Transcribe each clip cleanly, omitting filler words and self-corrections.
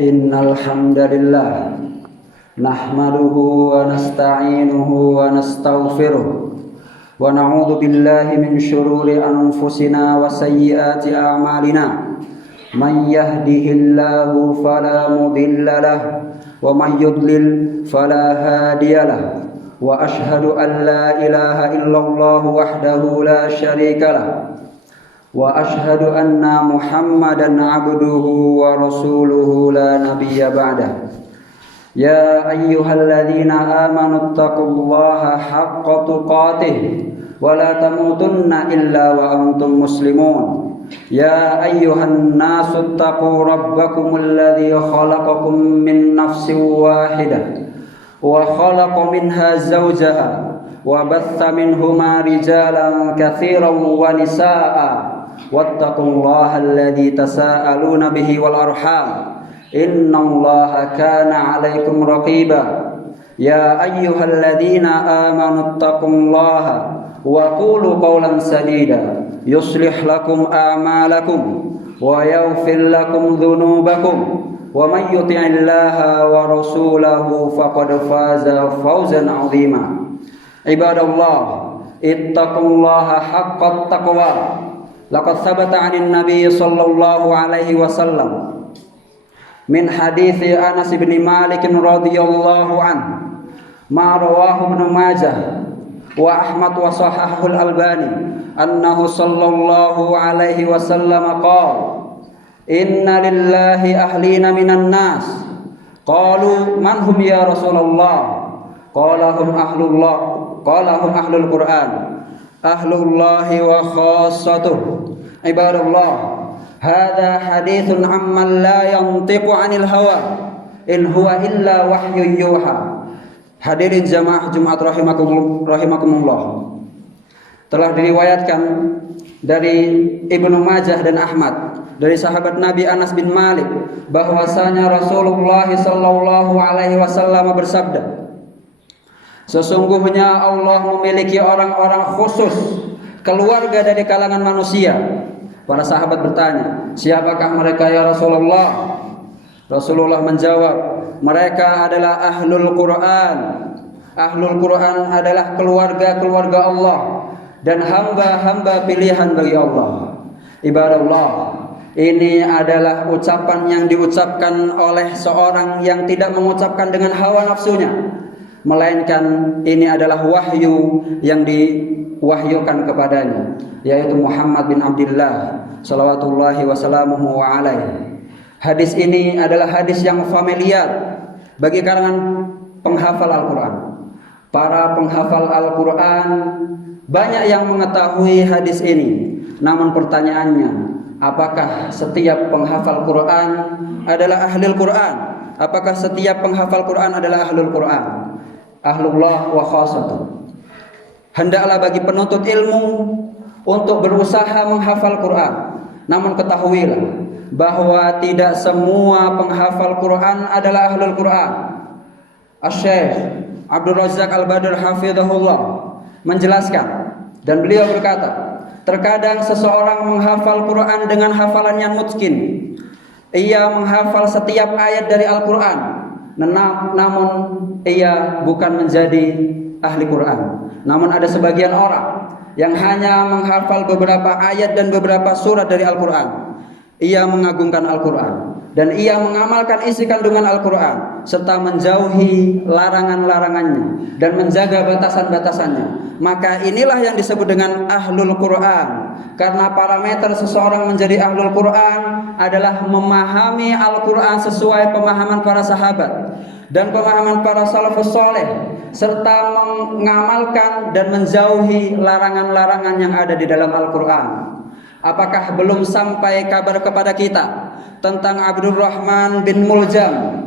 Innal hamdalillah nahmaduhu wa nasta'inuhu wa nastaghfiruh wa na'udzu billahi min shururi anfusina wa sayyiati a'malina. Man yahdihillahu fala mudilla lahu wa man yudlil fala hadiya lahu. Wa ashhadu an la ilaha illallah wahdahu la syarika lahu. Wa ashhadu anna Muhammadan abduhu wa rasuluhu la nabiyya ba'dah. Ya ayyuhalladzina amanu taqullaha haqqa tuqatih wa la tamutunna illa wa antum muslimun. Ya ayyuhan nasu taqu rabbakumul ladzi khalaqakum min nafsin wahidah wa khalaqa minha zawjaha wa batha minhuma rijalan katsiran wa nisaa'a wattaqullaha alladzi tasaaluna bihi wal arham innallaha kana 'alaikum raqiba. Ya ayyuhalladzina amanu taqullaha wa qulu qawlan sadida yuslih lakum a'malakum wa yaghfir lakum dhunubakum wa may yuti'illaha wa rasulahu faqad faza fawzan 'azima. Ibadallah, ittaqullaha haqqat taqwa. Laqad thabata 'anil nabiy sallallahu alaihi wasallam min hadithi Anas bin Malik radhiyallahu anhu ma rawahu Ibnu Majah wa Ahmad wa sahahul Albani annahu sallallahu alaihi wasallam qala inna lillahi ahlina minan nas. Qalu man hum ya Rasulullah? Qala hum ahlullah, qala hum ahlul Quran, ahlullahi wa khassatuh. Ibadallah, hadha hadithun amman la yantiqu 'anil hawa in huwa illa wahyun yuha. Hadirin jamaah Jumat rahimakumullah. Telah diriwayatkan dari Ibnu Majah dan Ahmad dari sahabat Nabi Anas bin Malik bahwasanya Rasulullah sallallahu alaihi wasallam bersabda, sesungguhnya Allah memiliki orang-orang khusus, keluarga dari kalangan manusia. Para sahabat bertanya, siapakah mereka ya Rasulullah? Rasulullah menjawab, mereka adalah ahlul Quran. Ahlul Quran adalah keluarga-keluarga Allah dan hamba-hamba pilihan bagi Allah. Ibadallah, ini adalah ucapan yang diucapkan oleh seorang yang tidak mengucapkan dengan hawa nafsunya, melainkan ini adalah wahyu yang diwahyukan kepadanya, yaitu Muhammad bin Abdullah salawatullahi wasallamuhu alaihi. Hadis ini adalah hadis yang familiar bagi kalangan penghafal Al-Quran. Para penghafal Al-Quran banyak yang mengetahui hadis ini. Namun pertanyaannya, apakah setiap penghafal Quran adalah ahlul Quran? Apakah setiap penghafal Quran adalah ahlul Quran? Ahlullah wa khassatuh. Hendaklah bagi penuntut ilmu untuk berusaha menghafal Quran. Namun ketahuilah bahwa tidak semua penghafal Quran adalah ahlul Quran. Asy-Syaikh Abdul Razzaq Al-Badr hafizahullah menjelaskan, dan beliau berkata, terkadang seseorang menghafal Quran dengan hafalan yang mutqin. Ia menghafal setiap ayat dari Al-Quran, namun ia bukan menjadi ahli Quran. Namun ada sebagian orang yang hanya menghafal beberapa ayat dan beberapa surat dari Al-Quran. Ia mengagungkan Al-Quran dan ia mengamalkan isi kandungan Al-Quran serta menjauhi larangan-larangannya dan menjaga batasan-batasannya. Maka inilah yang disebut dengan ahlul Quran. Karena parameter seseorang menjadi ahlul Quran adalah memahami Al-Quran sesuai pemahaman para sahabat dan pemahaman para salafus saleh, serta mengamalkan dan menjauhi larangan-larangan yang ada di dalam Al-Quran. Apakah belum sampai kabar kepada kita tentang Abdurrahman bin Muljam?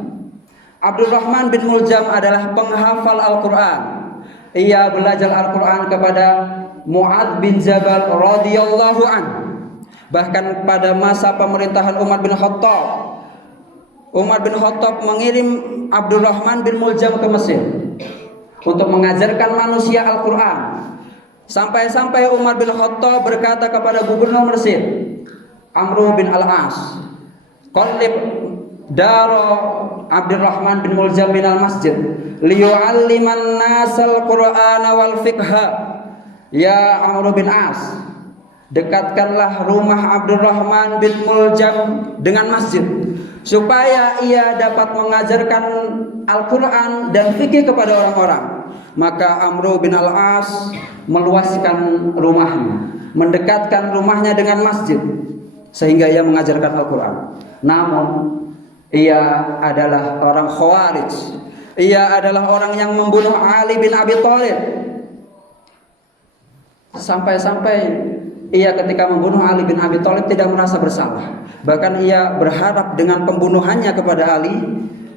Abdurrahman bin Muljam adalah penghafal Al-Quran. Ia belajar Al-Quran kepada Mu'adz bin Jabal radhiyallahu anhu. Bahkan pada masa pemerintahan Umar bin Khattab mengirim Abdurrahman bin Muljam ke Mesir untuk mengajarkan manusia Al-Quran. Sampai-sampai Umar bin Khattab berkata kepada gubernur Mesir, Amr bin Al-As, "Qallib daro Abdurrahman bin Muljam minal masjid liyu'alliman nasal Qur'ana wal fiqha ya Amr bin As, dekatkanlah rumah Abdurrahman bin Muljam dengan masjid supaya ia dapat mengajarkan Al-Quran dan fikih kepada orang-orang. Maka Amr bin Al-As meluaskan rumahnya, mendekatkan rumahnya dengan masjid sehingga ia mengajarkan Al-Quran. Namun ia adalah orang Khawarij, ia adalah orang yang membunuh Ali bin Abi Thalib. Sampai-sampai ia ketika membunuh Ali bin Abi Thalib tidak merasa bersalah. Bahkan ia berharap dengan pembunuhannya kepada Ali,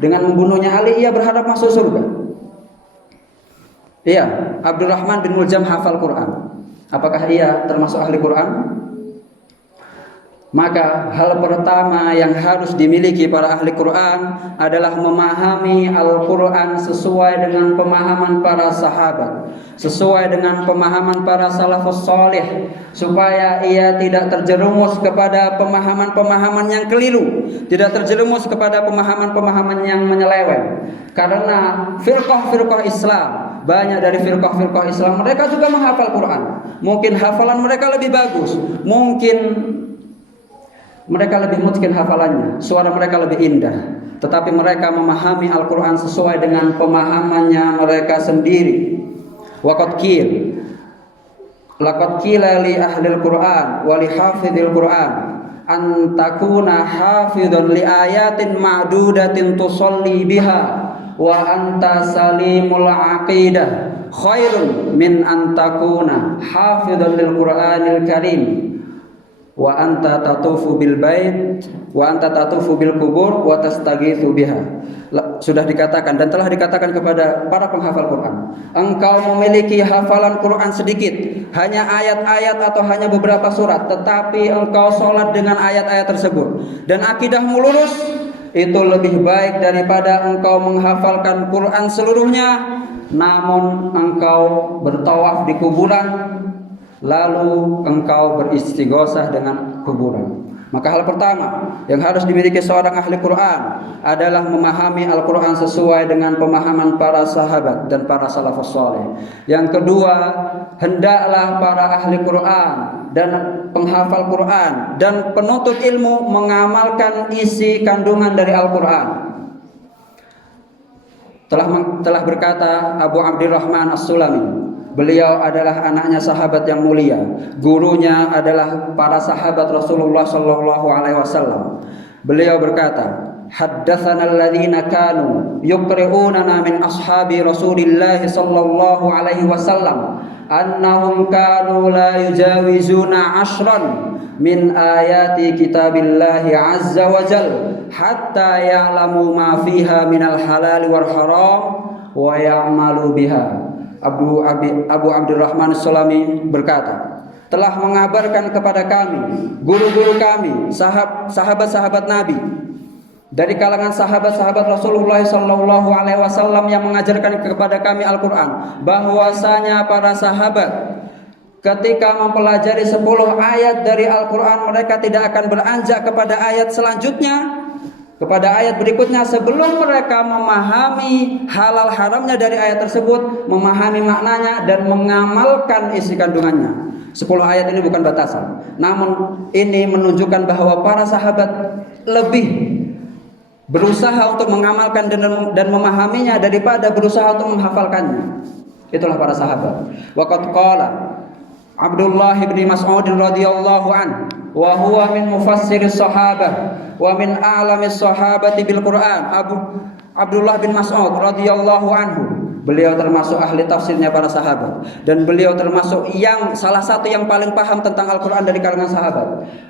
dengan membunuhnya Ali, ia berharap masuk surga. Iya, Abdurrahman bin Muljam hafal Quran. Apakah ia termasuk ahli Quran? Maka hal pertama yang harus dimiliki para ahli Quran adalah memahami Al-Quran sesuai dengan pemahaman para sahabat, sesuai dengan pemahaman para salafus salih, supaya ia tidak terjerumus kepada pemahaman-pemahaman yang keliru, tidak terjerumus kepada pemahaman-pemahaman yang menyeleweng. Karena firqah-firqah Islam, banyak dari firqah-firqah Islam mereka juga menghafal Quran. Mungkin hafalan mereka lebih bagus, mungkin mereka lebih mungkin hafalannya, suara mereka lebih indah, tetapi mereka memahami Al-Quran sesuai dengan pemahamannya mereka sendiri. Waqad qil, laqad qila li ahli Al-Quran wa li hafidhil Quran an takuna hafidhan li ayatin ma'dudatin tusalli biha wa anta salimul aqidah khairun min an takuna hafidhan lil Qur'anil Karim wa anta tatufu bil bait wa anta tatufu bil kubur wa tastaghitsu biha. Sudah dikatakan dan telah dikatakan kepada para penghafal Quran, engkau memiliki hafalan Quran sedikit, hanya ayat-ayat atau hanya beberapa surat, tetapi engkau sholat dengan ayat-ayat tersebut dan akidahmu lurus, itu lebih baik daripada engkau menghafalkan Quran seluruhnya namun engkau bertawaf di kuburan lalu engkau beristighosah dengan kuburan. Maka hal pertama yang harus dimiliki seorang ahli Quran adalah memahami Al-Quran sesuai dengan pemahaman para sahabat dan para salafus saleh. Yang kedua, hendaklah para ahli Quran dan penghafal Quran dan penuntut ilmu mengamalkan isi kandungan dari Al-Quran. Telah berkata Abu Abdurrahman As-Sulami, beliau adalah anaknya sahabat yang mulia, gurunya adalah para sahabat Rasulullah sallallahu alaihi wasallam. Beliau berkata, haddatsana alladziina kanu yuqri'unana min ashabi Rasulillah sallallahu alaihi wasallam annahum kanu la yujawizuna 'ashran min ayati kitabillahi azza wa jalla hatta ya'lamu ma fiha minal halal wal haram wa ya'malu biha. Abu Abdurrahman As-Sulami berkata, telah mengabarkan kepada kami, guru-guru kami, sahabat-sahabat Nabi, dari kalangan sahabat-sahabat Rasulullah sallallahu alaihi wasallam yang mengajarkan kepada kami Al-Quran, bahwasanya para sahabat ketika mempelajari 10 ayat dari Al-Quran, mereka tidak akan beranjak kepada ayat selanjutnya, kepada ayat berikutnya sebelum mereka memahami halal haramnya dari ayat tersebut, memahami maknanya dan mengamalkan isi kandungannya. 10 ayat ini bukan batasan, namun ini menunjukkan bahwa para sahabat lebih berusaha untuk mengamalkan dan memahaminya daripada berusaha untuk menghafalkannya. Itulah para sahabat. Waqad qala Abdullah bin Mas'ud radhiyallahu anhu wa huwa min mufassiris sahabah wa min a'lamis sahabati bil Quran. Abdullah bin Mas'ud radhiyallahu anhu, beliau termasuk ahli tafsirnya para sahabat dan beliau termasuk yang salah satu yang paling paham tentang Al-Quran dari kalangan sahabat.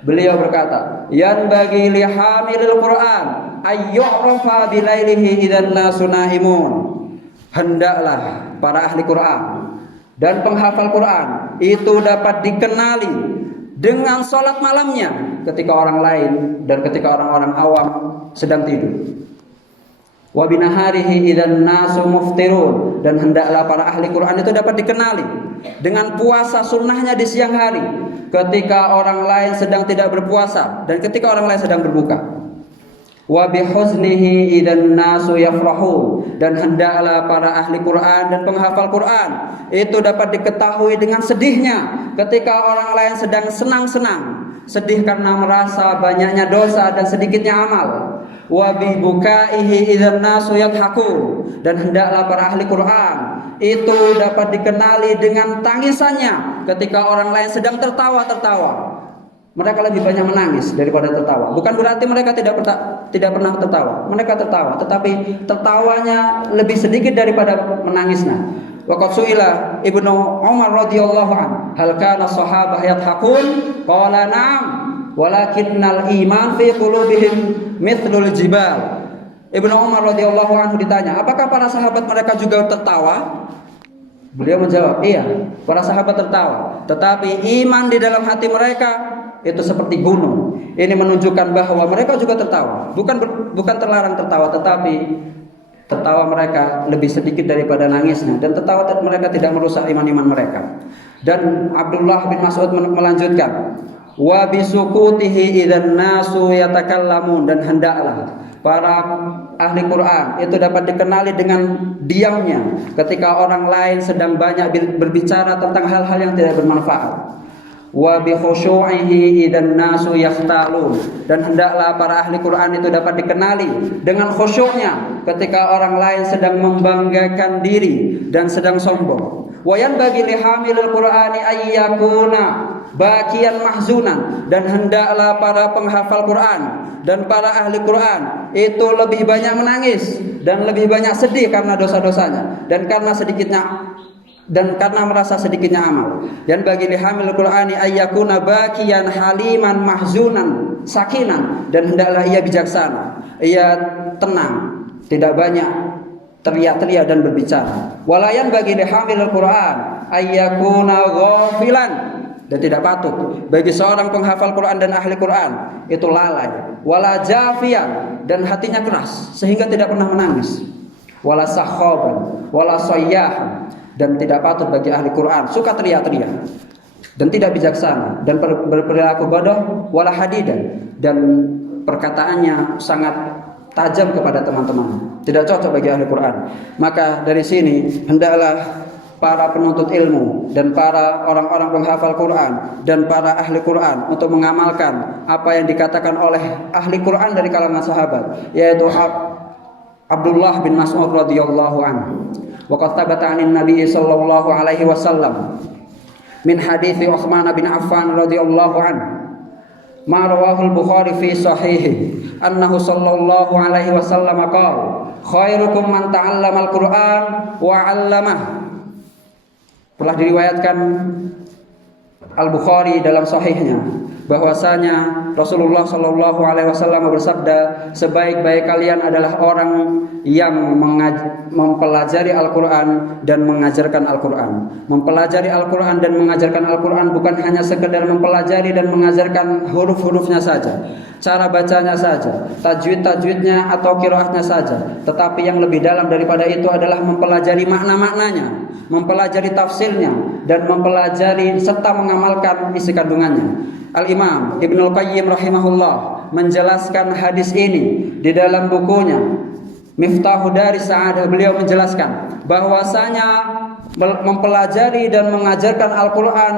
Beliau berkata, yan bagi li hamilil Quran ayyu'rafa bilailihi idzan nasu naimun. Hendaklah para ahli Quran dan penghafal Quran itu dapat dikenali dengan sholat malamnya ketika orang lain dan ketika orang-orang awam sedang tidur. Wa binaharihi idzan nasu muftirun, dan hendaklah para ahli Quran itu dapat dikenali dengan puasa sunnahnya di siang hari ketika orang lain sedang tidak berpuasa dan ketika orang lain sedang berbuka. wa bihuznihi idan nasu yafrahun, dan hendaklah para ahli Quran dan penghafal Quran itu dapat diketahui dengan sedihnya ketika orang lain sedang senang-senang, sedih karena merasa banyaknya dosa dan sedikitnya amal. Wa bibukaihi idan nasu yadhakun, dan hendaklah para ahli Quran itu dapat dikenali dengan tangisannya ketika orang lain sedang tertawa-tertawa. Mereka lebih banyak menangis daripada tertawa. Bukan berarti mereka tidak pernah tertawa. Mereka tertawa, tetapi tertawanya lebih sedikit daripada menangisnya. Waqad su'ila Ibnu Umar radhiyallahu an, hal kana sahabah yadhakun? Qala na'am, walakinnal iman fi qulubihim mithlul jibal. Ibnu Umar radhiyallahu anhu ditanya, apakah para sahabat mereka juga tertawa? Beliau menjawab, iya, para sahabat tertawa, tetapi iman di dalam hati mereka itu seperti gunung. Ini menunjukkan bahwa mereka juga tertawa. Bukan terlarang tertawa, tetapi tertawa mereka lebih sedikit daripada nangisnya, dan tertawa mereka tidak merusak iman-iman mereka. Dan Abdullah bin Mas'ud melanjutkan, wa bisukutihi idzan nasu yatakallamun, dan hendaklah para ahli Quran itu dapat dikenali dengan diamnya ketika orang lain sedang banyak berbicara tentang hal-hal yang tidak bermanfaat. Wa bi khushu'ihi idzan nasu yakhtalun, dan hendaklah para ahli Quran itu dapat dikenali dengan khusyuknya ketika orang lain sedang membanggakan diri dan sedang sombong. Wa yanbaghi li hamilil Qur'ani ayyakuna bakian mahzunan, dan hendaklah para penghafal Quran dan para ahli Quran itu lebih banyak menangis dan lebih banyak sedih karena dosa-dosanya dan karena merasa sedikitnya amal. Dan bagi lihamil Qur'ani ayyakuna bakian haliman mahzunan sakinan, dan hendaklah ia bijaksana, ia tenang, tidak banyak teriak-teriak dan berbicara. Walayan bagi lihamil Qur'an ayyakuna ghafilan, dan tidak patut bagi seorang penghafal Quran dan ahli Quran itu lalai, wala jafian, dan hatinya keras sehingga tidak pernah menangis, wala sakhaban, wala sayyahan, dan tidak patut bagi ahli Quran suka teriak-teriak dan tidak bijaksana dan berperilaku bodoh, wala hadidan, dan perkataannya sangat tajam kepada teman-teman, tidak cocok bagi ahli Quran. Maka dari sini hendaklah para penuntut ilmu dan para orang-orang penghafal Quran dan para ahli Quran untuk mengamalkan apa yang dikatakan oleh ahli Quran dari kalangan sahabat, yaitu Abdullah bin Mas'ud radhiyallahu anhu. Wa qad thabata 'anin Nabi sallallahu alaihi wasallam min hadits Utsman bin Affan radhiyallahu anhu ma rawahu al-Bukhari fi sahihi annahu sallallahu alaihi wasallam qala khairukum man ta'allama al-Qur'an wa 'allamah. Telah diriwayatkan Al-Bukhari dalam sahihnya bahwasanya Rasulullah Shallallahu Alaihi Wasallam bersabda, sebaik-baik kalian adalah orang yang mempelajari Al-Quran dan mengajarkan Al-Quran. Mempelajari Al-Quran dan mengajarkan Al-Quran bukan hanya sekedar mempelajari dan mengajarkan huruf-hurufnya saja, cara bacanya saja, tajwid-tajwidnya atau qiraatnya saja, tetapi yang lebih dalam daripada itu adalah mempelajari makna-maknanya, mempelajari tafsirnya, dan mempelajari serta mengamalkan isi kandungannya. Al-Imam Ibnul Qayyim rahimahullah menjelaskan hadis ini di dalam bukunya Miftahu Daris Sa'adah. Beliau menjelaskan bahwasanya mempelajari dan mengajarkan Al-Quran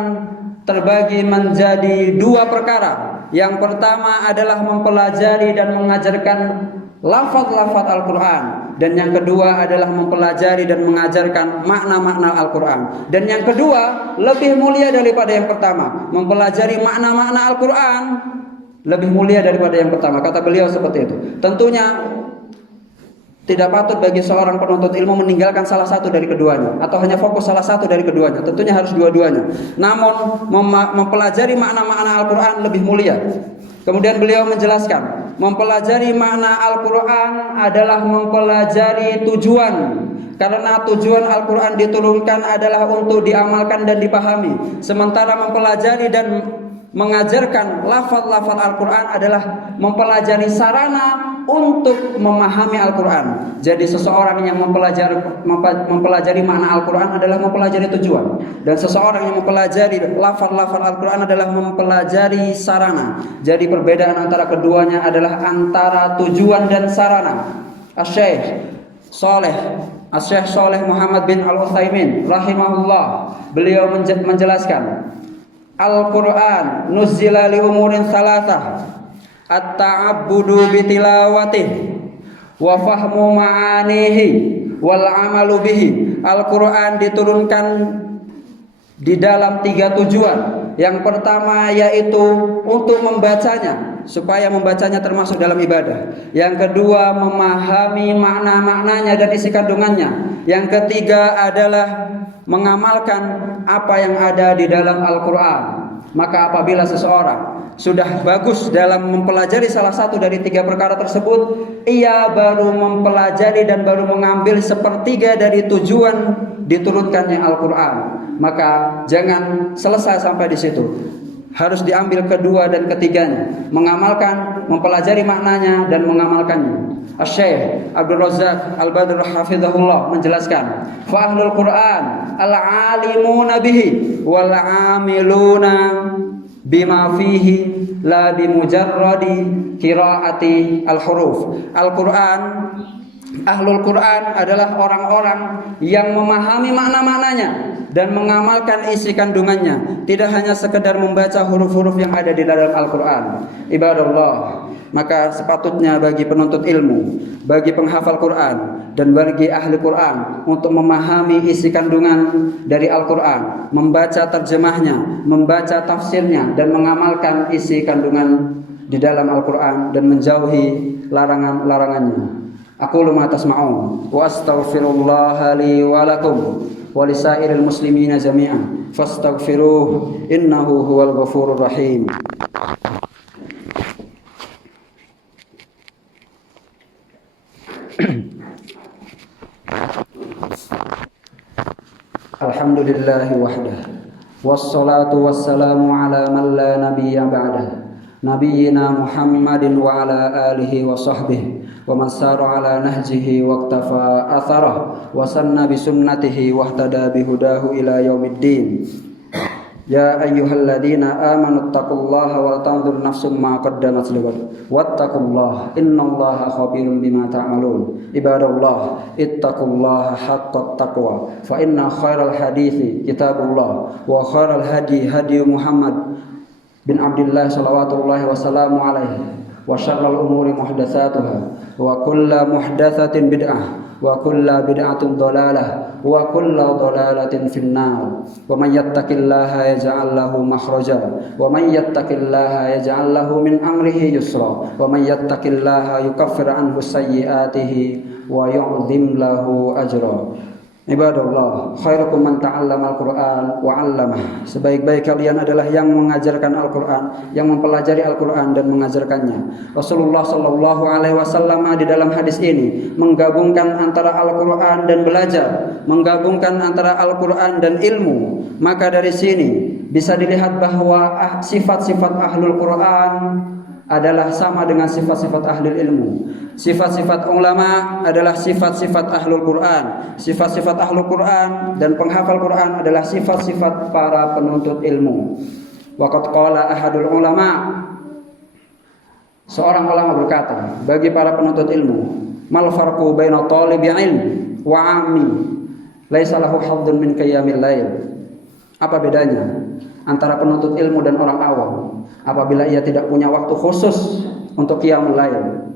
terbagi menjadi dua perkara. Yang pertama adalah mempelajari dan mengajarkan lafaz-lafaz Al-Quran, dan yang kedua adalah mempelajari dan mengajarkan makna-makna Al-Quran. Dan yang kedua lebih mulia daripada yang pertama. Mempelajari makna-makna Al-Quran lebih mulia daripada yang pertama, kata beliau seperti itu. Tentunya tidak patut bagi seorang penuntut ilmu meninggalkan salah satu dari keduanya atau hanya fokus salah satu dari keduanya. Tentunya harus dua-duanya. Namun mempelajari makna-makna Al-Quran lebih mulia. Kemudian beliau menjelaskan, mempelajari makna Al-Quran adalah mempelajari tujuan. Karena tujuan Al-Quran diturunkan adalah untuk diamalkan dan dipahami. Sementara mempelajari dan mengajarkan lafaz-lafaz Al-Quran adalah mempelajari sarana untuk memahami Al-Quran. Jadi seseorang yang mempelajari makna Al-Quran adalah mempelajari tujuan, dan seseorang yang mempelajari lafaz-lafaz Al-Quran adalah mempelajari sarana. Jadi perbedaan antara keduanya adalah antara tujuan dan sarana. Asy-Syaikh Shalih Muhammad bin Al-Utsaimin rahimahullah, beliau menjelaskan, Al-Quran nuzzila li umurin thalathah, at-ta'abbudu bitilawatih wa fahmu ma'anihi wal amalu bihi. Al-Quran diturunkan di dalam 3 tujuan. Yang pertama yaitu untuk membacanya, supaya membacanya termasuk dalam ibadah. Yang kedua memahami makna-maknanya dan isi kandungannya. Yang ketiga adalah mengamalkan apa yang ada di dalam Al-Quran. Maka apabila seseorang sudah bagus dalam mempelajari salah satu dari 3 perkara tersebut, ia baru mempelajari dan baru mengambil sepertiga dari tujuan diturunkannya Al-Quran. Maka jangan selesai sampai di situ, harus diambil kedua dan ketiganya, mengamalkan, mempelajari maknanya dan mengamalkannya. Asy-Syaikh Abdul Razzaq Al-Badr hafizahullah menjelaskan, fa ahlul Quran al-alimuna bihi wal amiluna bima fihi la bimujarradi qiraati al-huruf. Al-Quran, ahlul Quran adalah orang-orang yang memahami makna-maknanya dan mengamalkan isi kandungannya, tidak hanya sekedar membaca huruf-huruf yang ada di dalam Al-Quran. Ibadallah, maka sepatutnya bagi penuntut ilmu, bagi penghafal Quran, dan bagi ahli Quran untuk memahami isi kandungan dari Al-Quran, membaca terjemahnya, membaca tafsirnya, dan mengamalkan isi kandungan di dalam Al-Quran dan menjauhi larangan-larangannya. Aqulu ma tasma'un wa astaghfirullaha li wa lakum wa lisairil muslimina jami'an fastaghfiruhu innahu huwal ghafurur rahim. Alhamdulillahi wahdah wassalatu wassalamu ala man la nabiyya ba'dah nabiyyina Muhammadin wa ala alihi wa sahbihi wa man sara ala nahjihi wa iktafa atharah wa sanna bi sunnatihi wa ihtada bi hudahu ila yaumiddin. Ya ayyuhalladzina amanu taqullaha wal tanzur nafsum ma qaddamat lighad wattaqullaha innallaha khabirum bima ta'malun. Ibadallah, ittaqullaha haqqat taqwa fa inna khairal hadithi kitabullah wa khairal hadi hadi Muhammad bin Abdullah salawatullahi wassalamu alaihi wa syarrul umuri muhdatsatuha wa kullu muhdatsatin bid'ah wa kullu bid'atin dhalalah wa kullu dhalalatin finnar. Wa may yattaqillaha yaj'al lahu makhraja wa may yattaqillaha yaj'al lahu min amrihi yusra wa may yattaqillaha yukaffir anhu sayyi'atihi wa yu'dhim lahu ajra. Ibadallah, khairukum man ta'allama al-Qur'an wa 'allamah. Sebaik-baik kalian adalah yang mengajarkan Al-Qur'an, yang mempelajari Al-Qur'an dan mengajarkannya. Rasulullah sallallahu alaihi wasallam di dalam hadis ini menggabungkan antara Al-Qur'an dan belajar, menggabungkan antara Al-Qur'an dan ilmu. Maka dari sini bisa dilihat bahwa sifat-sifat ahlul Qur'an adalah sama dengan sifat-sifat ahli ilmu. Sifat-sifat ulama adalah sifat-sifat ahlul Quran. Sifat-sifat ahlul Quran dan penghafal Quran adalah sifat-sifat para penuntut ilmu. Waqad qala ahadul ulama, seorang ulama berkata bagi para penuntut ilmu, mal farqu baina talibi ilm wa 'ammi laisa lahu haddun min qiyamil lail. Apa bedanya antara penuntut ilmu dan orang awam apabila ia tidak punya waktu khusus untuk qiyamul lail?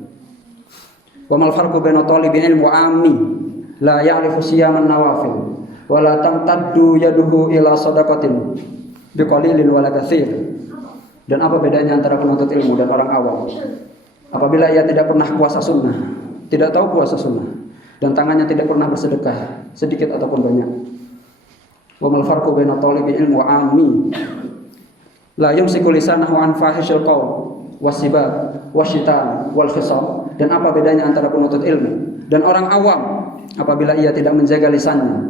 Wa mal farqu baina talibi ilm wa 'ammi la ya'rifu siyaman nawafil wa la tamtaddu yaduhu ila shadaqatin biqalilin wa la katsir. Dan apa bedanya antara penuntut ilmu dan orang awam apabila ia tidak pernah puasa sunnah, tidak tahu puasa sunnah, dan tangannya tidak pernah bersedekah sedikit ataupun banyak. Wa mal farqu baina talibi ilm wa 'ammi la yumsiku lisanahu an fahishil qaul wasibab wasyitan wal khisam. Dan apa bedanya antara penuntut ilmu dan orang awam apabila ia tidak menjaga lisannya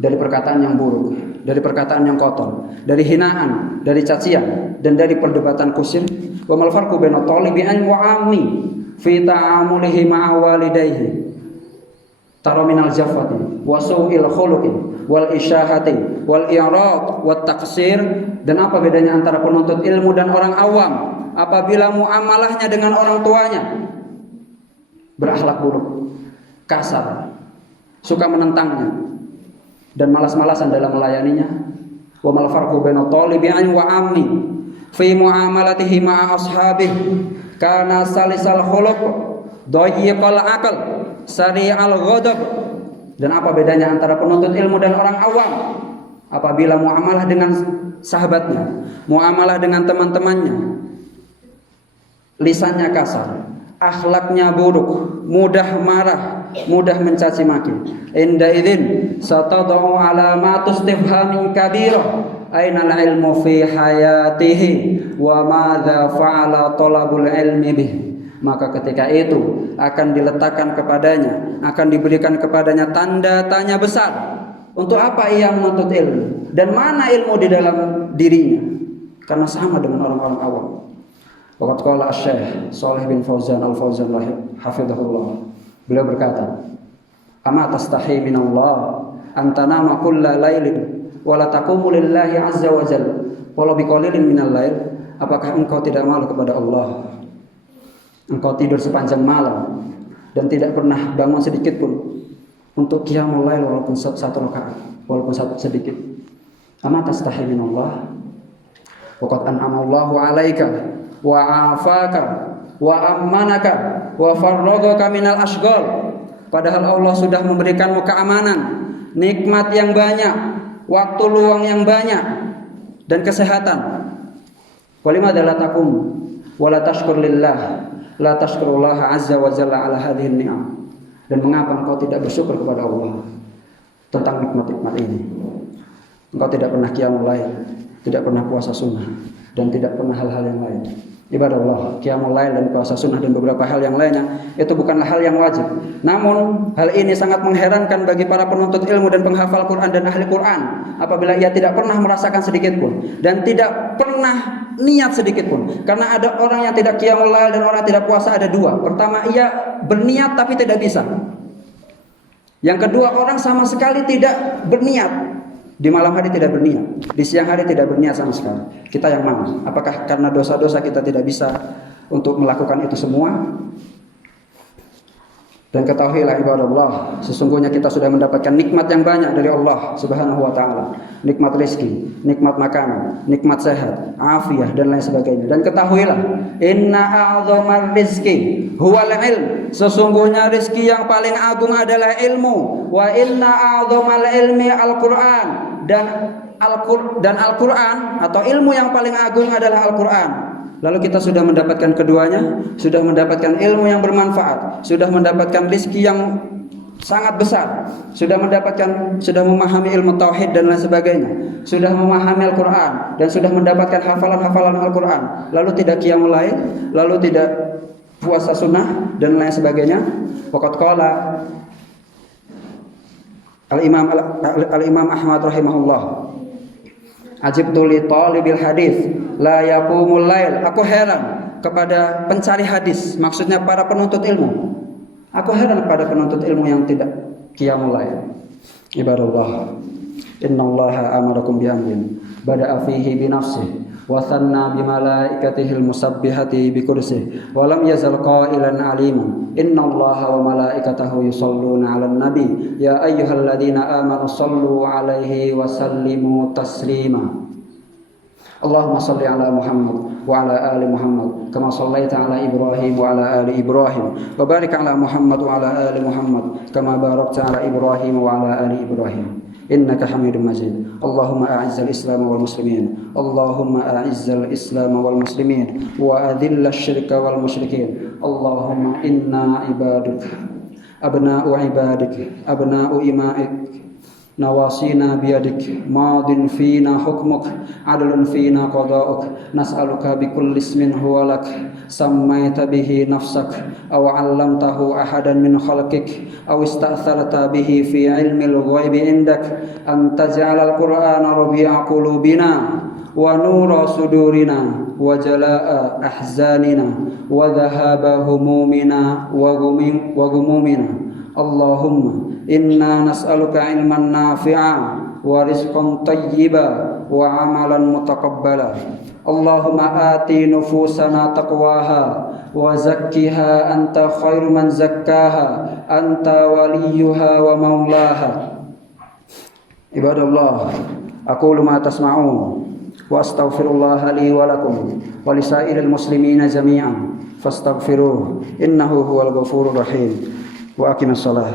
dari perkataan yang buruk, dari perkataan yang kotor, dari hinaan, dari cacian, dan dari perdebatan kusir. Wa mal farqu baina talibi wa ammi fi ta'amulihi ma'a walidayhi tara minal jafati wa su'il khuluqi wal isyahati wal i'rad wat taqsir. Dan apa bedanya antara penuntut ilmu dan orang awam apabila muamalahnya dengan orang tuanya berakhlak buruk, kasar, suka menentangnya, dan malas-malasan dalam melayaninya. Wa mal farqu baina talibi'in wa ammi fi muamalatihi ma'a ashabihi kana salisal khuluq dayyiqal aql sari'al ghadab. Dan apa bedanya antara penuntut ilmu dan orang awam apabila muamalah dengan sahabatnya, muamalah dengan teman-temannya, lisannya kasar, akhlaknya buruk, mudah marah, mudah mencaci maki. Inda idzin satadau alamatus istifhamin kabirah aina al-ilmu fi hayatihi wa madza fa'ala talabul ilmi bih. Maka ketika itu akan diletakkan kepadanya, akan diberikan kepadanya tanda tanya besar. Untuk apa ia menuntut ilmu dan mana ilmu di dalam dirinya? Karena sama dengan orang-orang awam. Waqad qala Asy-Syaikh Shalih bin Fauzan Al-Fauzan hafizahullah. Beliau berkata, "Ama tastahi minallah an tanama kulla lailin wa la taqumu lillahi azza wa jalla wa bi qalilin minal lail?" Apakah engkau tidak malu kepada Allah? Engkau tidur sepanjang malam dan tidak pernah bangun sedikit pun untuk qiyamul lail walaupun satu rakaat, walaupun satu sedikit. Ama tastahi minallah wa qad an'ama Allahu 'alaika wa afaka wa ammanaka wa farragaka minal ashghal. Padahal Allah sudah memberikanmu keamanan, nikmat yang banyak, waktu luang yang banyak, dan kesehatan. Walimada la taqum wa la tashkur lillah la tashkurullah azza wa jalla ala hadhihi ni'am. Dan mengapa engkau tidak bersyukur kepada Allah tentang nikmat-nikmat ini? Engkau tidak pernah qiyamul lail, tidak pernah puasa sunnah, dan tidak pernah hal-hal yang lain. Ibadah Allah, qiyamul lail dan puasa sunnah dan beberapa hal yang lainnya itu bukanlah hal yang wajib. Namun hal ini sangat mengherankan bagi para penuntut ilmu dan penghafal Quran dan ahli Quran apabila ia tidak pernah merasakan sedikit pun dan tidak pernah niat sedikit pun. Karena ada orang yang tidak qiyamul lail dan orang tidak puasa, ada dua. Pertama, ia berniat tapi tidak bisa. Yang kedua, orang sama sekali tidak berniat. Di malam hari tidak berniat, di siang hari tidak berniat sama sekali. Kita yang mana? Apakah karena dosa-dosa kita tidak bisa untuk melakukan itu semua? Dan ketahuilah ibadah Allah, sesungguhnya kita sudah mendapatkan nikmat yang banyak dari Allah Subhanahu wa taala. Nikmat rezeki, nikmat makanan, nikmat sehat, afiah dan lain sebagainya. Dan ketahuilah, inna a'dzamar rizqi huwal ilm. Sesungguhnya rezeki yang paling agung adalah ilmu. Wa inna a'dzamal ilmi al-Qur'an. Dan Al-Qur'an atau ilmu yang paling agung adalah Al-Qur'an. Lalu kita sudah mendapatkan keduanya, sudah mendapatkan ilmu yang bermanfaat, sudah mendapatkan rezeki yang sangat besar, sudah memahami ilmu tauhid dan lain sebagainya, sudah memahami Al-Qur'an dan sudah mendapatkan hafalan-hafalan Al-Qur'an, lalu tidak qiyamul lail, lalu tidak puasa sunnah dan lain sebagainya. Waqad qala Al-Imam Ahmad rahimahullah, ajibtu li talibil hadis la yaqumul lail. Aku heran kepada pencari hadis, maksudnya para penuntut ilmu. Aku heran kepada penuntut ilmu yang tidak qiyamul lail. Ibadallah, innallaha amarakum bi amrin bada'a fihi bi nafsihi wa thanna bi malaikatihi al-musabbihati bi kursihi wa lam yazal qailan aliman innallaha wa malaikatahu yusalluna 'alan nabi ya ayyuhalladzina amanu sallu 'alaihi wa sallimu taslima. Allahumma salli ala Muhammad wa ala ali Muhammad kama sallaita ala Ibrahim wa ala ali Ibrahim wa barik ala Muhammad wa ala ali Muhammad kama barakta ala Ibrahim wa ala ali Ibrahim innaka Hamidum Majid. Allahumma a'izzal Islam wal muslimin, Allahumma a'izzal Islam wal muslimin wa adhillash syirka wal musyrikin. Allahumma inna ibaduk abna'u ibadik abna'u ima'ik نواصينا بيدك ماض فينا حكمك عدل فينا قضاؤك نسألك بكل اسم هو لك سميت به نفسك أو علمته أحدا من خلقك أو استأثرت به في علم الغيب عندك أن تجعل القرآن ربيع قلوبنا ونور صدورنا وجلاء أحزاننا وذهاب همومنا وغمومنا اللهم إنا نسألك علما نافعا ورزقا طيبا وعملا متقبلا اللهم آت نفوسنا تقواها وزكها أنت خير من زكاها أنت وليها ومولاها عباد الله أقول ما تسمعون وأستغفر الله لي ولكم ولسائر المسلمين جميعا فاستغفروه إنه هو الغفور الرحيم وأقم الصلاة